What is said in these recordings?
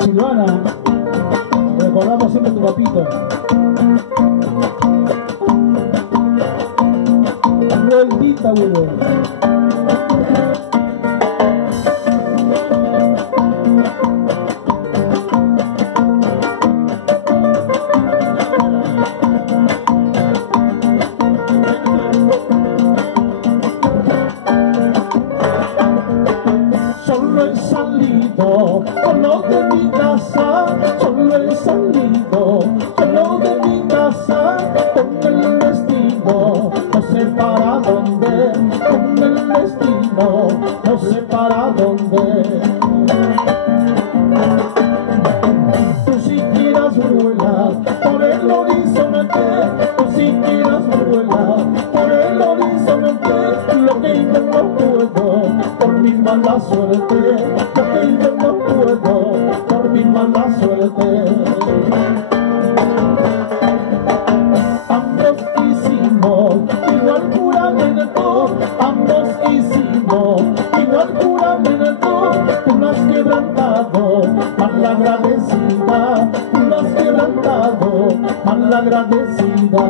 Silvana, recordamos siempre tu papito. Vueltita, vuelve. Solo he salido de mi casa, solo he salido de mi casa con el destino, no sé para dónde, con el destino, no sé para dónde. Tú si quieras vuelar por el horizonte, tú si quieras vuelar por el horizonte, lo que yo no puedo por mi mala suerte, lo que yo no puedo por mi mala suerte. Ambos hicimos igual juramento, ambos hicimos igual juramento, tú lo has quebrantado, mal agradecida, tú lo has quebrantado, mal agradecida.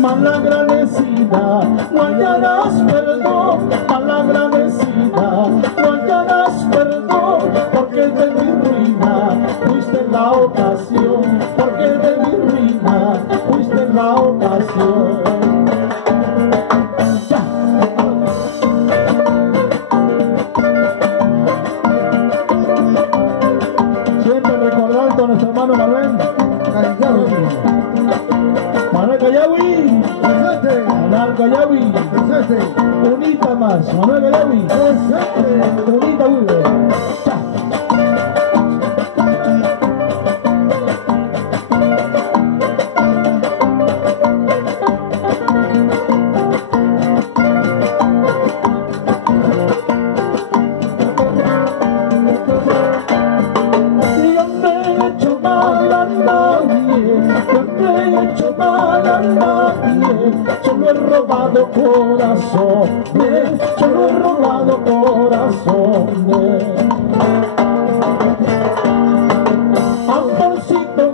Mal agradecida, no hallarás perdón, mal agradecida, no hallarás perdón, porque de mi ruina fuiste la ocasión, porque de mi ruina fuiste la ocasión. Siempre recordar con nuestro hermano Manuel Callawi, Manuel Callawi, unita más, Manuel Callawi, unita vuelve. Solo he robado corazones, solo he robado corazones. Amorcito,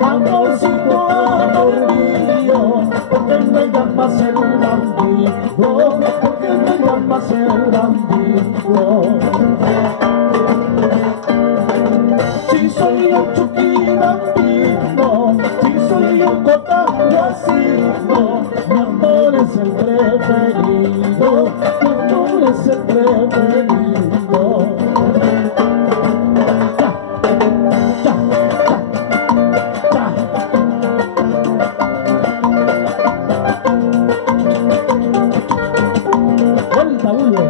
amorcito, amor mío, ¿por qué me llamas el bandido? ¿Por qué me llamas el bandido? Si soy el Chucky bambino, si soy el Cota Guasino, mi amor es el preferido, mi amor es el preferido. Vuelta, vuelve.